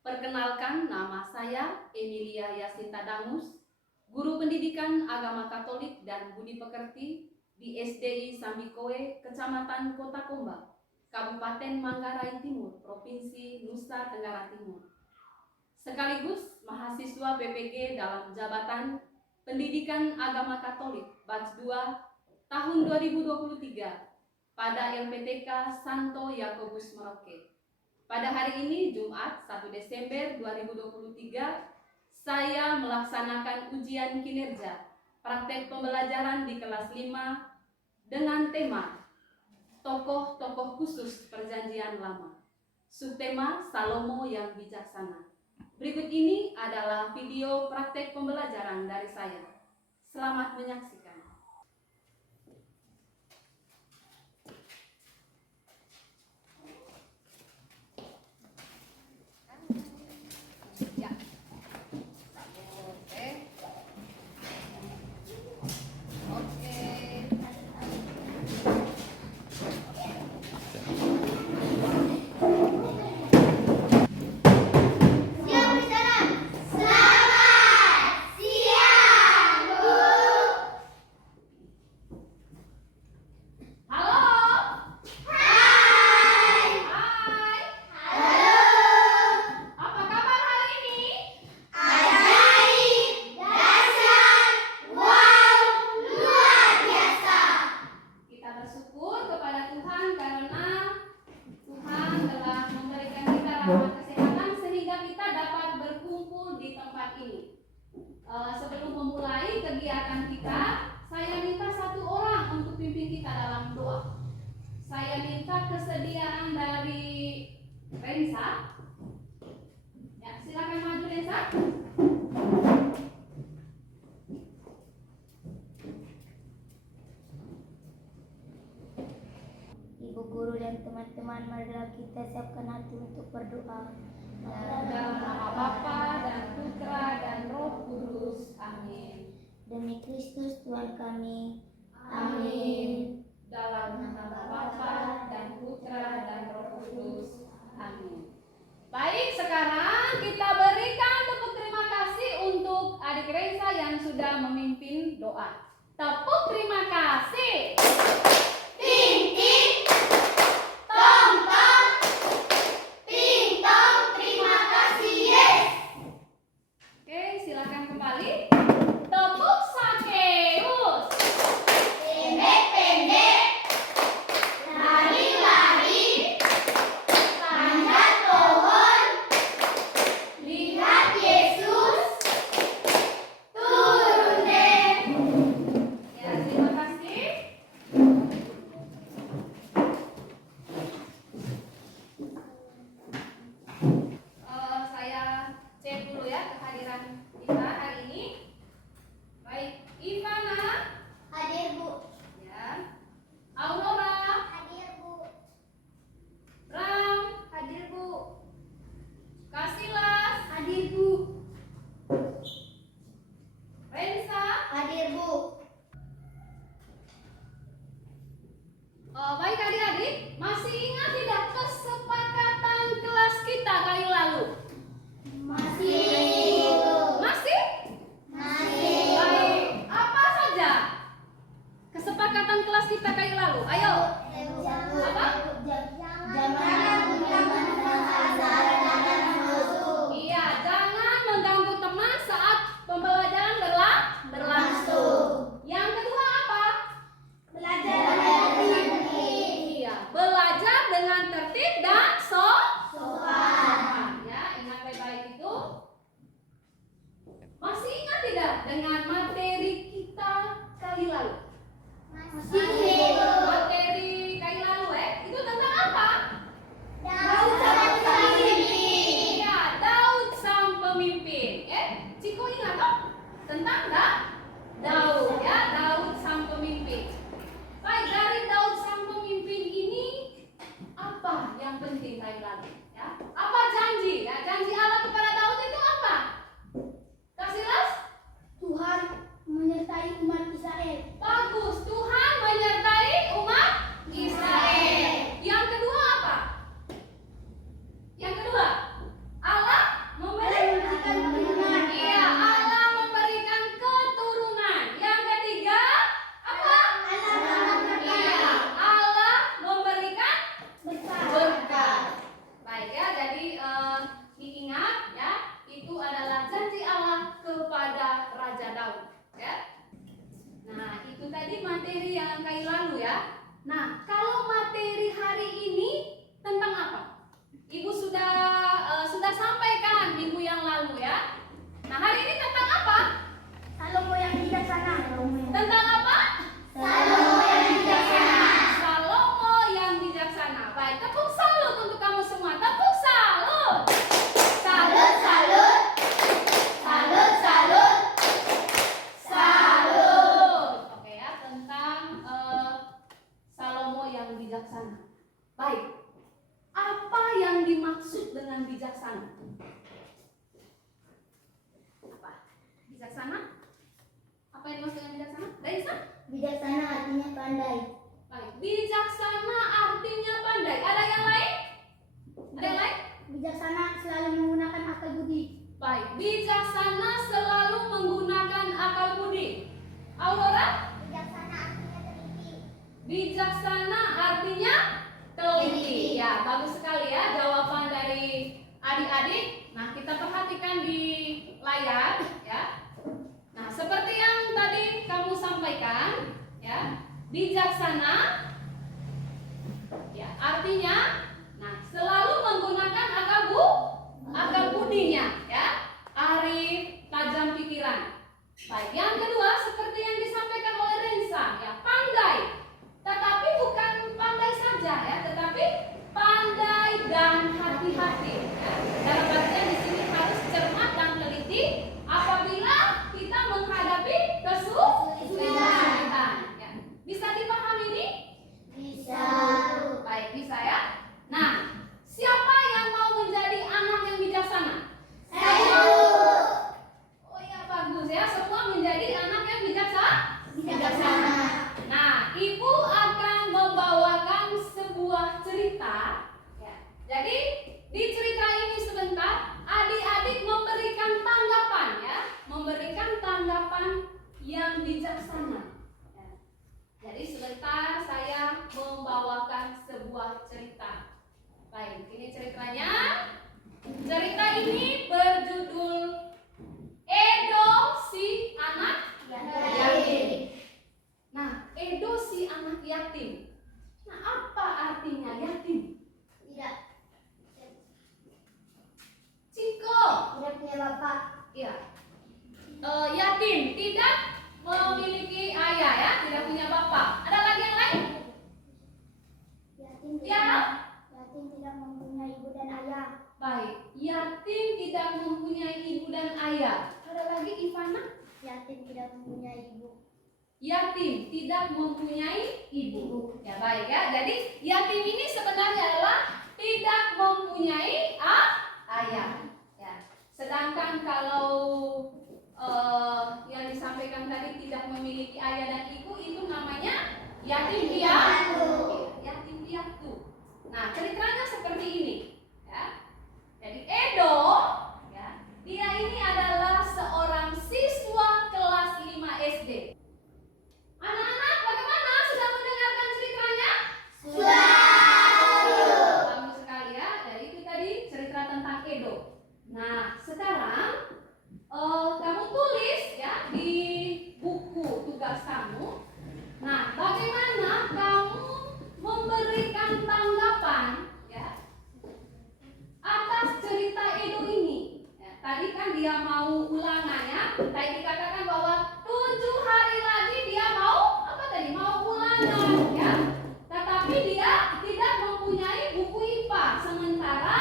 Perkenalkan, nama saya Emilia Yasinta Damus, Guru Pendidikan Agama Katolik dan Budi Pekerti di SDI Sambikoe, Kecamatan Kota Komba, Kabupaten Manggarai Timur, Provinsi Nusa Tenggara Timur. Sekaligus mahasiswa PPG dalam jabatan Pendidikan Agama Katolik Batch 2 tahun 2023 pada LPTK Santo Yakobus Merauke. Pada hari ini, Jumat 1 Desember 2023, saya melaksanakan ujian kinerja praktek pembelajaran di kelas 5 dengan tema Tokoh-tokoh khusus Perjanjian Lama. Subtema Salomo yang bijaksana. Berikut ini adalah video praktek pembelajaran dari saya. Selamat menyaksikan. Kesehatan sehingga kita dapat berkumpul di tempat ini. Sebelum memulai kegiatan kita, saya minta satu orang untuk pimpin kita dalam doa. Saya minta kesediaan dari Rensa. Ya, silakan maju Rensa. Ibu guru dan teman-teman, marilah kita siapkan hati untuk berdoa. Dalam nama Bapa dan Putra dan Roh Kudus. Amin. Demi Kristus Tuhan kami. Amin. Dalam nama Bapa dan Putra dan Roh Kudus. Amin. Baik, sekarang kita berikan tepuk terima kasih untuk adik Rensa yang sudah memimpin doa. Tepuk terima kasih. Ting ting, tong tong, ting tong, terima kasih yes. Oke, silakan kembali. Tepuk Sakeus. Pendek-pendek, lari-lari, panjat pohon, lihat Yesus, turun deh. Ya, terima kasih. dimaksud dengan bijaksana? Apa? Bijaksana? Apa yang dimaksud dengan bijaksana? Raisa? Bijaksana artinya pandai. Baik, bijaksana artinya pandai. Ada yang lain? Ada yang lain? Bijaksana selalu menggunakan akal budi. Baik, bijaksana selalu menggunakan akal budi. Aurora? Bijaksana artinya teliti. Bijaksana artinya teliti. Ya, bagus sekali ya jawaban dari adik-adik. Nah, kita perhatikan di layar ya. Nah, seperti yang tadi kamu sampaikan ya, bijaksana ya artinya selalu menggunakan akal budinya ya, arif, tajam pikiran. Baik, yang kedua seperti yang disampaikan oleh Rensa ya, pandai. Tetapi bukan pandai saja ya, tetapi pandai dan hati-hati ya. Dalam artian di sini harus cermat dan teliti apabila kita menghadapi kesulitan ya. Bisa dipahami ini? Bisa. Baik, bisa ya. Nah, siapa yang mau menjadi anak yang bijaksana? Saya. Oh iya, bagus ya. Semua menjadi anak yang bijaksana. Nah, ibu akan membawakan sebuah cerita ya. Jadi di cerita ini sebentar adik-adik memberikan tanggapan ya, memberikan tanggapan yang bijaksana ya. Jadi sebentar saya membawakan sebuah cerita. Baik, ini ceritanya. Cerita ini berjudul Edo si anak yatim. Nah, Edo si anak yatim. Nah, apa artinya yatim? Tidak. Ciko. Tidak punya bapak. Iya. Yatim, tidak memiliki ayah ya, tidak punya bapak. Ada lagi yang lain? Yatim Ya. Yatim tidak mempunyai ibu dan ayah. Baik, yatim tidak mempunyai ibu dan ayah. Ada lagi Ivana? Yatim tidak mempunyai ibu. Yatim tidak mempunyai ibu. Ya baik ya. Jadi yatim ini sebenarnya adalah tidak mempunyai ayah. Ya. Sedangkan kalau yang disampaikan tadi tidak memiliki ayah dan ibu itu namanya yatim piatu. Yatim piatu. Nah ceritanya seperti ini. Ya. Jadi Edo, ya, dia ini adalah seorang siswa kelas 5 SD. Anak-anak, bagaimana? Sudah mendengarkan ceritanya? Bagus sekali ya. Jadi itu tadi cerita tentang Edo. Nah, sekarang kamu tulis ya di buku tugas kamu. Nah, bagaimana kamu memberikan tanggapan ya atas cerita Edo ini? Ya, tadi kan dia mau ulangannya. Tadi dikatakan bahwa 7 hari lagi dia mau apa tadi? Mau ulangan ya. Tetapi dia tidak mempunyai buku IPA. Sementara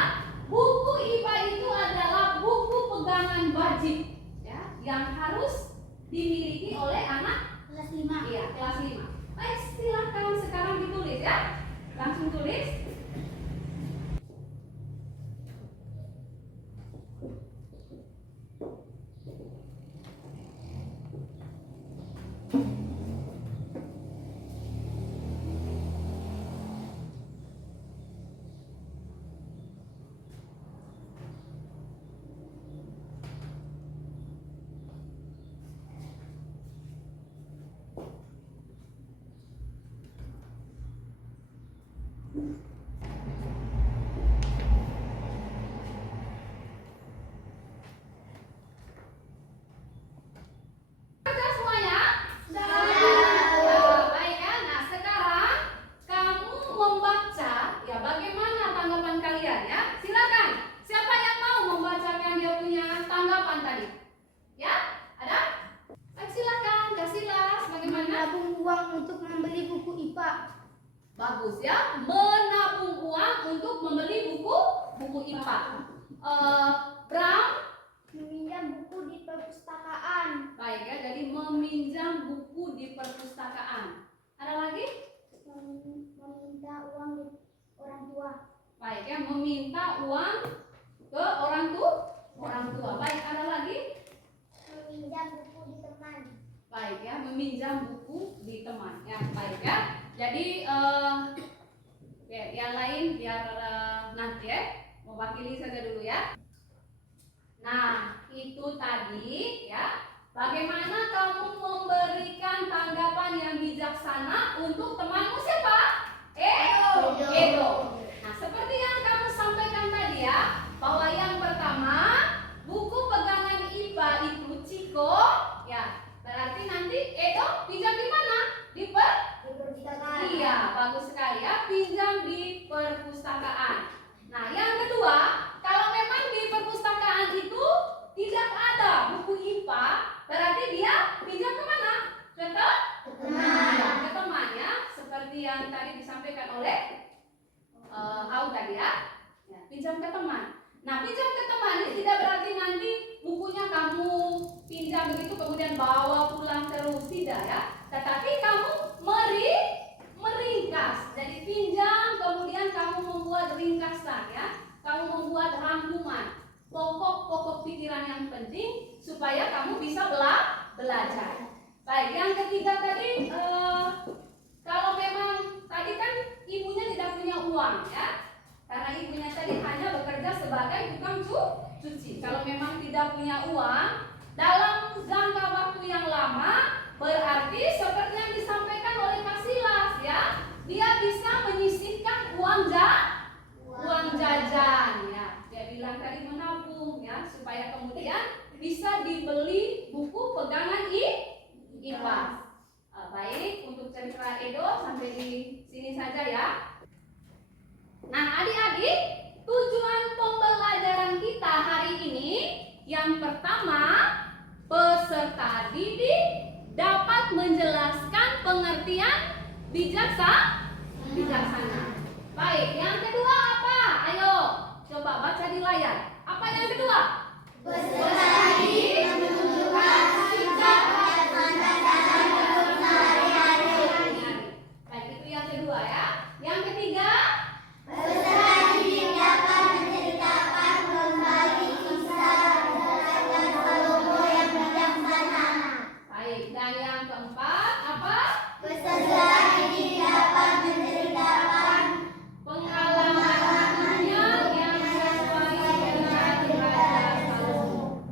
buku IPA itu adalah buku pegangan wajib ya, yang harus dimiliki oleh anak Kelas 5. iya, kelas 5. Baik, silakan sekarang ditulis ya. Langsung tulis. Baca semuanya? Ya, baik ya. Nah, sekarang kamu membaca ya, bagaimana tanggapan kalian ya? Silakan. Siapa yang mau membacakan dia punya tanggapan tadi? Ya? Ada? Baik, silakan. Kasilas bagaimana? Menabung uang untuk membeli buku IPA. Bagus ya. Menabung uang untuk membeli buku IPA. Bram? Meminjam buku di perpustakaan. Baik ya, jadi meminjam buku di perpustakaan. Ada lagi? Meminta uang di orang tua. Baik ya, meminta uang ke orang tua. Baik, ada lagi? Meminjam buku di teman. Baik ya, meminjam buku di teman. Ya, baik ya. Jadi ya, yang lain biar nanti ya, mewakili saja dulu ya. Nah, itu tadi ya. Bagaimana kamu memberikan tanggapan yang bijaksana untuk temanmu siapa? Edo. Nah, seperti yang kamu sampaikan tadi ya, bahwa yang pertama buku pegangan IPA itu Ciko, ya. Berarti nanti Edo pinjam di mana? Di perpustakaan. Iya, bagus sekali ya, pinjam di perpustakaan. Nah, yang kedua, kalau memang di perpustakaan itu tidak ada buku IPA, berarti dia pinjam ke mana? Ke teman. Ya, ke temannya, seperti yang tadi disampaikan oleh Au tadi ya. Ya, pinjam ke teman. Nah, pinjam ke teman ini tidak berarti nanti bukunya kamu pinjam begitu kemudian bawa pulang terus, tidak ya. Tetapi kamu meringkas. Jadi pinjam kemudian kamu membuat ringkasan ya. Kamu membuat rangkuman pokok-pokok pikiran yang penting supaya kamu bisa belajar. Baik, yang ketiga tadi kalau memang tadi kan ibunya tidak punya uang ya. Karena ibunya tadi hanya bekerja sebagai tukang cuci. Kalau memang tidak punya uang dalam jangka waktu yang lama, berarti seperti yang disampaikan oleh Kak Silas ya, dia bisa menyisihkan uang jajan ya. Dia bilang tadi menabung ya, supaya kemudian bisa dibeli buku pegangan IPA. Baik, untuk cerita Edo sampai di sini saja ya. Nah, adik-adik, tujuan pembelajaran kita hari ini yang pertama, peserta didik dapat menjelaskan pengertian bijaksana. Baik, yang kedua apa? Ayo, coba baca di layar. Apa yang kedua? Peserta didik menunjukkan sikap dan tanda dalam sehari-hari. Baik, itu yang kedua ya. Yang ketiga, Peserta didik dapat menceritakan berbagi kisah berdasarkan Salomo yang bijaksana. baik, dan yang keempat apa? Peserta didik dapat menceritakan Pengalamannya yang sesuai dengan Raja Salomo.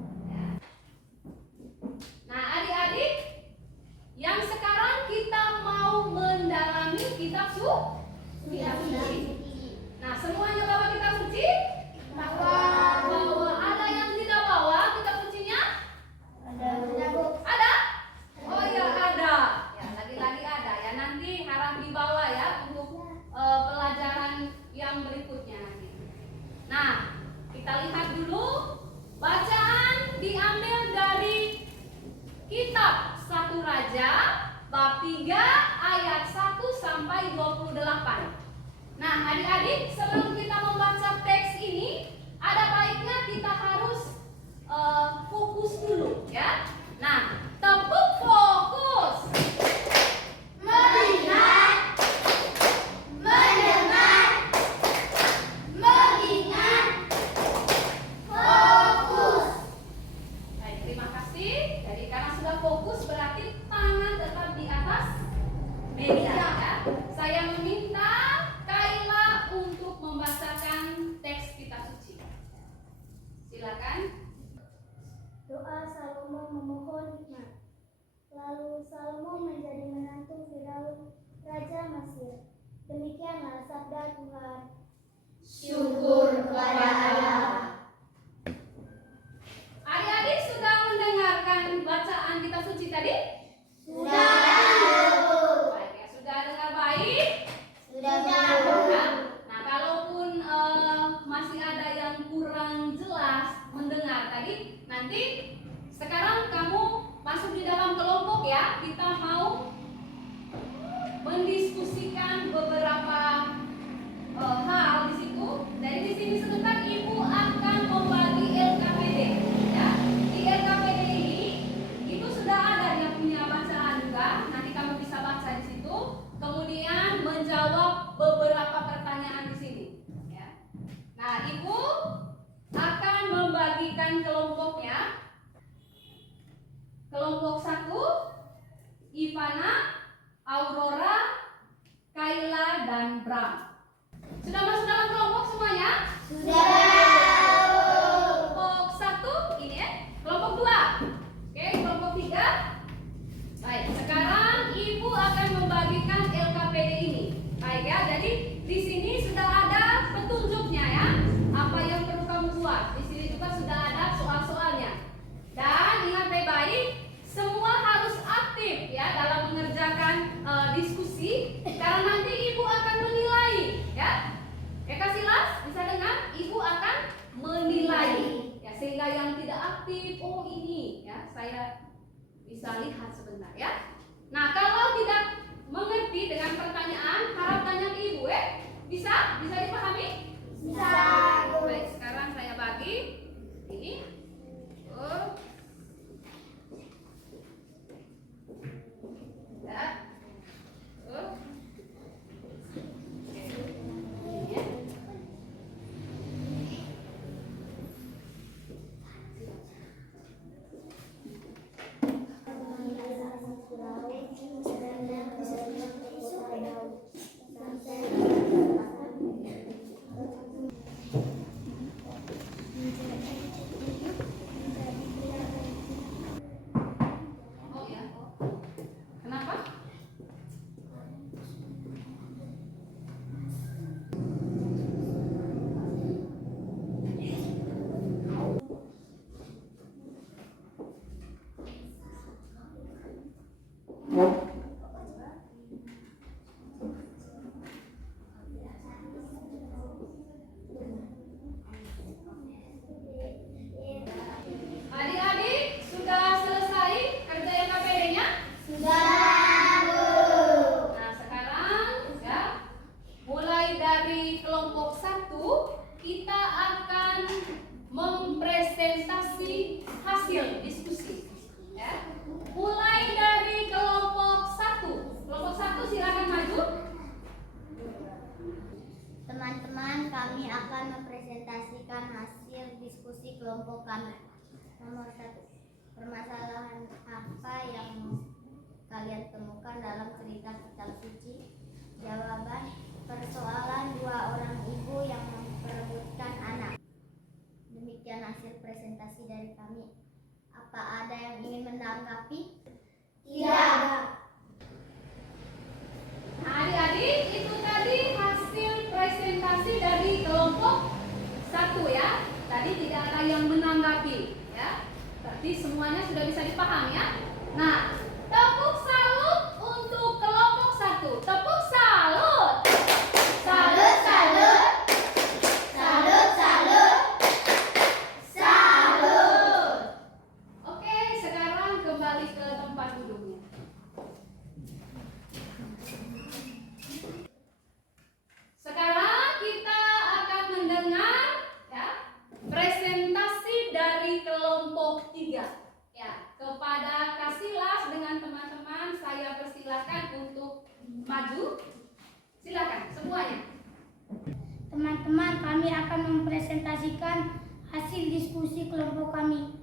Nah, adik-adik, yang sekarang kita mau mendalami kitab suci. Nah, semuanya bawa kitab suci? Bawa. Ada yang tidak bawa kitab sucinya? Ada? Oh ya, ada. Ya, lagi-lagi ada ya. Nanti harap dibawa ya untuk pelajaran yang berikutnya nanti. Nah, kita lihat dulu. Bacaan diambil dari kitab 1 Raja bab 3 ayat 1 sampai 28. Nah, adik-adik, sebelum kita membaca teks ini, ada baiknya kita harus fokus dulu ya. Nah, tepuk fokus. Melihat, mendengar, mengingat, fokus. Baik, terima kasih. Jadi karena sudah fokus berarti tangan tetap di atas meja ya. Saya meminta Kaila untuk membacakan teks kitab suci. Silakan. Doa Salomo memohon hikmat. Lalu Salomo menjadi menantu Firaun, Raja Mesir. Demikianlah sabda Tuhan. Syukur kepada Allah. Adik-adik sudah mendengarkan bacaan kitab suci tadi? Sudah. Baik ya, sudah dengar baik? Sudah. Nah, kalaupun masih ada yang kurang jelas mendengar tadi, nanti sekarang kamu masuk di dalam kelompok ya. Kita mau mendiskusikan beberapa hal di situ. Dari di sini sebentar Ibu akan membagi LKPD ya. Di LKPD ini itu sudah ada yang punya bacaan juga. Nanti kamu bisa baca di situ. Kemudian menjawab beberapa pertanyaan di sini ya. Nah, Ibu akan membagikan kelompoknya. Kelompok 1, Ivana, Aurora, Kayla, dan Bram. Sudah masuk dalam kelompok semuanya? Kelompok 1 ini ya. Kelompok 2. Oke, kelompok 3. Baik, sekarang Ibu akan membagikan LKPD ini. Baik ya, jadi di sini sudah ada petunjuknya ya. Apa yang perlu kamu buat? Di sini juga sudah ada soal-soalnya. Dan ingat baik-baik, semua harus aktif ya dalam mengerjakan diskusi. Karena nanti Ibu akan menilai ya. Ya Kak Silas, bisa dengar? Ibu akan menilai. Ya, sehingga yang tidak aktif, oh ini ya, saya bisa lihat sebentar ya. Nah, kalau tidak mengerti dengan pertanyaan, harap tanya ke Ibu ya. Bisa? Bisa dipahami? Bisa. Baik, sekarang saya bagi ini. Ya. Ini ya. Oh ya. Kenapa? Adik-adik sudah selesai kerja LKPD-nya? Nah, sekarang ya, mulai dari kelompok 1 kita akan mempresentasi hasil diskusi. Ya. Mulai dari kelompok 1. Kelompok 1 silakan maju. Teman-teman, kami akan mempresentasikan hasil diskusi kelompok kami. Nomor 1. Permasalahan apa yang kalian temukan dalam cerita kitab suci? Jawaban, persoalan 2 orang ibu yang memperebutkan anak. Demikian hasil presentasi dari kami. Apa ada yang ingin menanggapi? Tidak. Nah, adik-adik, itu tadi hasil presentasi dari kelompok 1 ya. Tadi tidak ada yang menanggapi ya. Berarti semuanya sudah bisa dipahami ya. Nah, tepuk salut untuk kelompok 1. Tepuk salut. Salut, salut. Salut, salut. Salut. Oke, sekarang kembali ke tempat duduknya. Sekarang kita akan mendengar ya, presentasi dari kelompok 3. Ya, kepada Kasilas dengan teman-teman saya persilakan untuk maju. Silakan semuanya. Teman-teman, kami akan mempresentasikan hasil diskusi kelompok kami.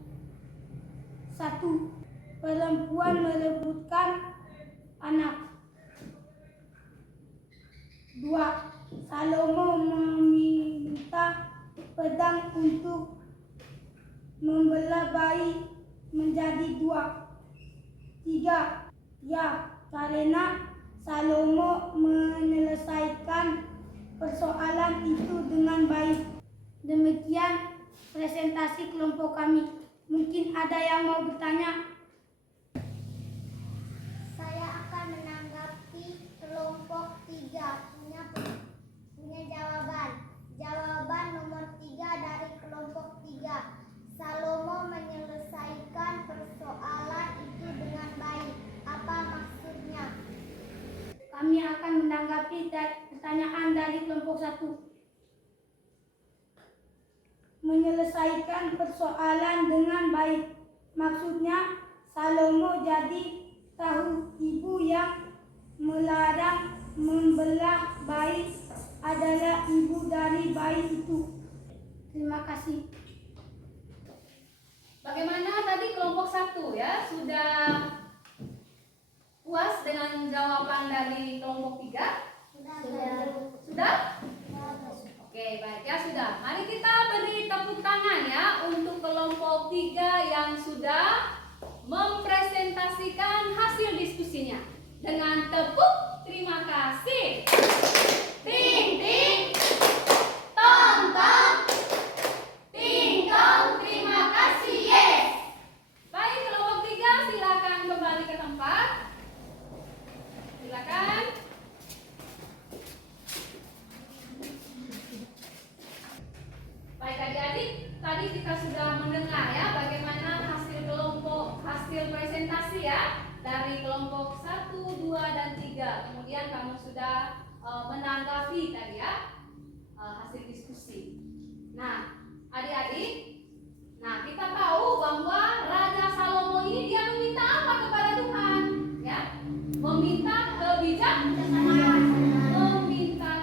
1. Perempuan merebutkan anak. 2. Salomo meminta pedang untuk membelah bayi menjadi 2. 3. Ya, karena Salomo menyelesaikan persoalan itu dengan baik. Demikian presentasi kelompok kami. Mungkin ada yang mau bertanya? Saya akan menanggapi kelompok 3 punya jawaban. Jawaban nomor 3 dari kelompok 3. Salomo menyelesaikan persoalan itu dengan baik. Apa maksudnya? Kami akan menanggapi pertanyaan dari kelompok 1. Menyelesaikan persoalan dengan baik. Maksudnya Salomo jadi tahu ibu yang melarang membelah bayi adalah ibu dari bayi itu. kasih. Bagaimana tadi kelompok 1 ya? Sudah puas dengan jawaban dari kelompok 3? Sudah? Oke, baik ya sudah. Mari kita beri tepuk tangan ya untuk kelompok 3 yang sudah mempresentasikan hasil diskusinya. Dengan tepuk terima kasih. Ting ting. Tong tong. Ting tong, terima kasih. Yes. Baik, kelompok 3 silakan kembali ke tempat. Silakan. Baik adik-adik, tadi kita sudah mendengar ya bagaimana hasil presentasi ya dari kelompok 1, 2, dan 3. Kemudian kamu sudah menanggapi tadi ya hasil diskusi. Nah, adik-adik, kita tahu bahwa Raja Salomo ini dia meminta apa kepada Tuhan? Ya, meminta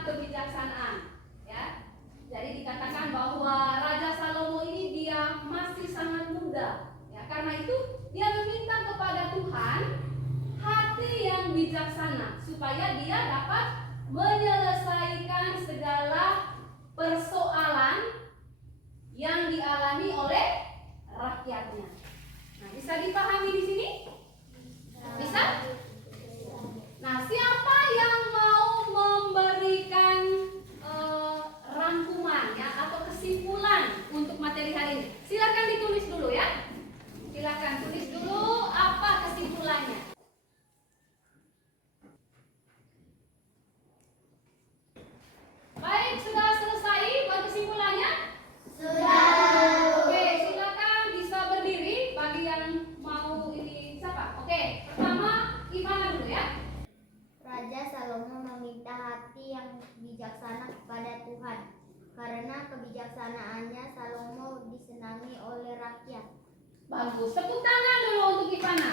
kebijaksanaan. Ya, jadi dikatakan bahwa Raja Salomo ini dia masih sangat muda. Ya, karena itu dia meminta kepada Tuhan hati yang bijaksana supaya dia dapat menyelesaikan segala persoalan yang dialami oleh rakyatnya. Nah, bisa dipahami di sini? Bisa? Nah, siapa yang mau memberikan rangkuman ya atau kesimpulan untuk materi hari ini? Silakan ditulis dulu ya. Silakan tulis dulu apa kesimpulannya. Baik, sudah selesai buat kesimpulannya? Oke, silakan bisa berdiri bagi yang mau ini siapa? Oke, pertama Ivana dulu ya. Raja Salomo meminta hati yang bijaksana kepada Tuhan. Karena kebijaksanaannya Salomo disenangi oleh rakyat. Bagus, tepuk tangan dulu untuk Ivana.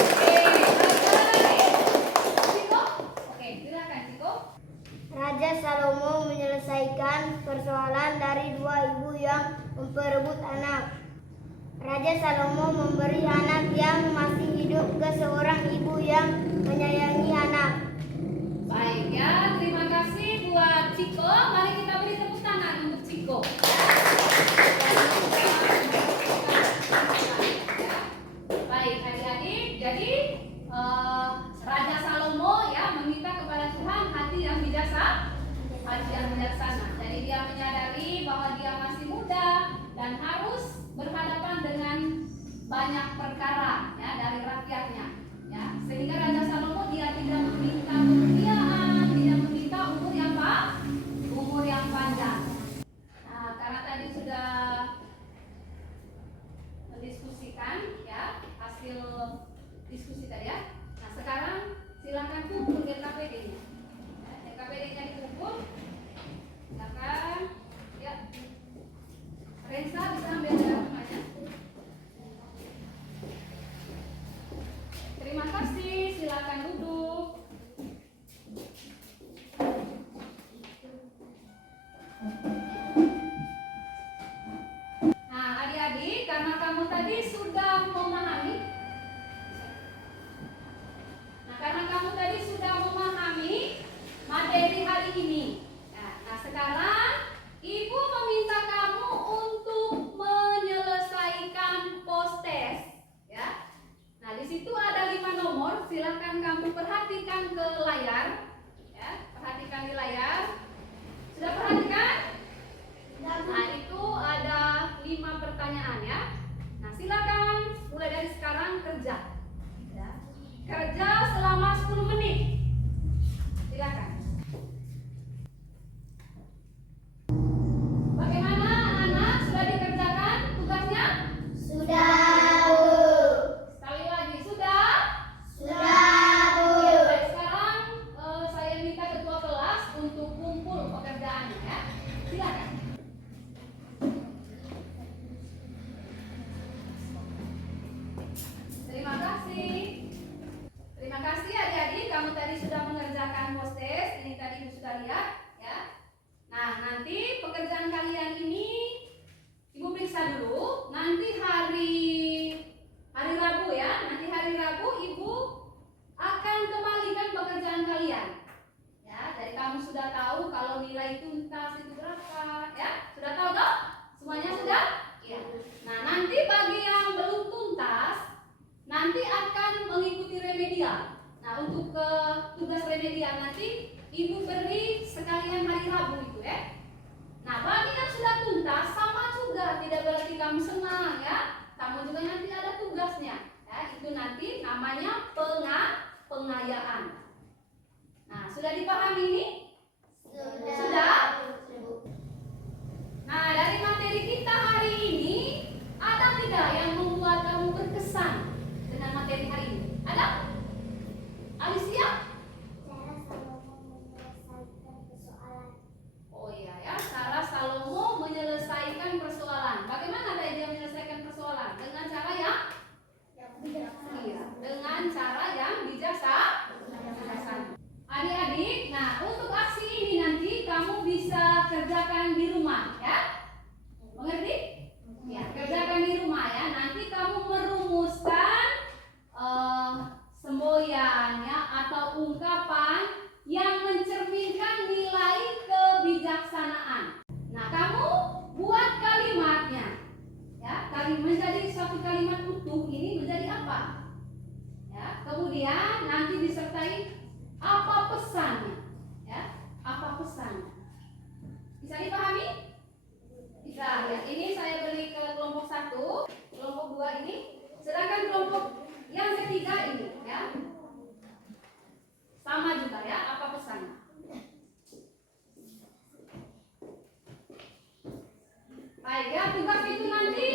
Oke, baik. Ciko? Oke, silakan Ciko. Raja Salomo menyelesaikan persoalan dari dua ibu yang memperebut anak. Raja Salomo memberi anak yang masih hidup ke seorang ibu yang menyayangi anak. Baik ya, terima kasih buat Ciko. Mari kita beri tepuk tangan untuk Ciko. Baik adik-adik, jadi Raja Salomo ya meminta kepada Tuhan hati yang bijaksana. Jadi dia menyadari bahwa dia masih muda dan harus berhadapan dengan banyak perkara ya dari rakyatnya. Ya, sehingga Raja Salomo dia tidak meminta kekayaan, tidak meminta umur yang panjang. Nah, karena tadi sudah mendiskusikan ya hasil diskusi tadi ya. Nah, sekarang silakan kumpul LKPD-nya. Ya, LKPD-nya dikumpul. Silakan. Ya. Rensa bisa ambil rekamannya. Terima kasih, silakan duduk. Nah, adik-adik, karena kamu tadi sudah memahami materi hari ini. Nah, sekarang Ibu meminta kamu untuk menyelesaikan post-test, ya. Nah, di situ ada 5 nomor. Silakan kamu perhatikan ke layar, ya. Perhatikan di layar. Sudah perhatikan? Nah, itu ada 5 pertanyaan, ya. Nah, silakan mulai dari sekarang kerja. Ya. Kerja selama 10 menit. Silakan. Bagaimana anak-anak, sudah dikerjakan tugasnya? Sudah, Bu. Sekali lagi, sudah? Sudah, Bu. Baik, sekarang saya minta ketua kelas untuk kumpul pekerjaannya, ya. Silakan. Terima kasih. Baik ya, tugas itu nanti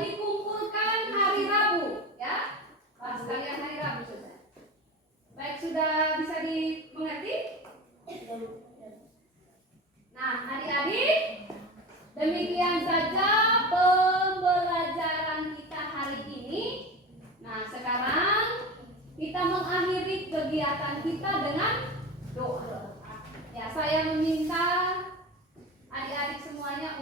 dikumpulkan hari Rabu ya. Sekalian hari Rabu sudah. Baik, sudah bisa dimengerti? Nah, adik-adik, demikian saja pembelajaran kita hari ini. Nah, sekarang kita mengakhiri kegiatan kita dengan doa. Ya, saya meminta adik-adik semuanya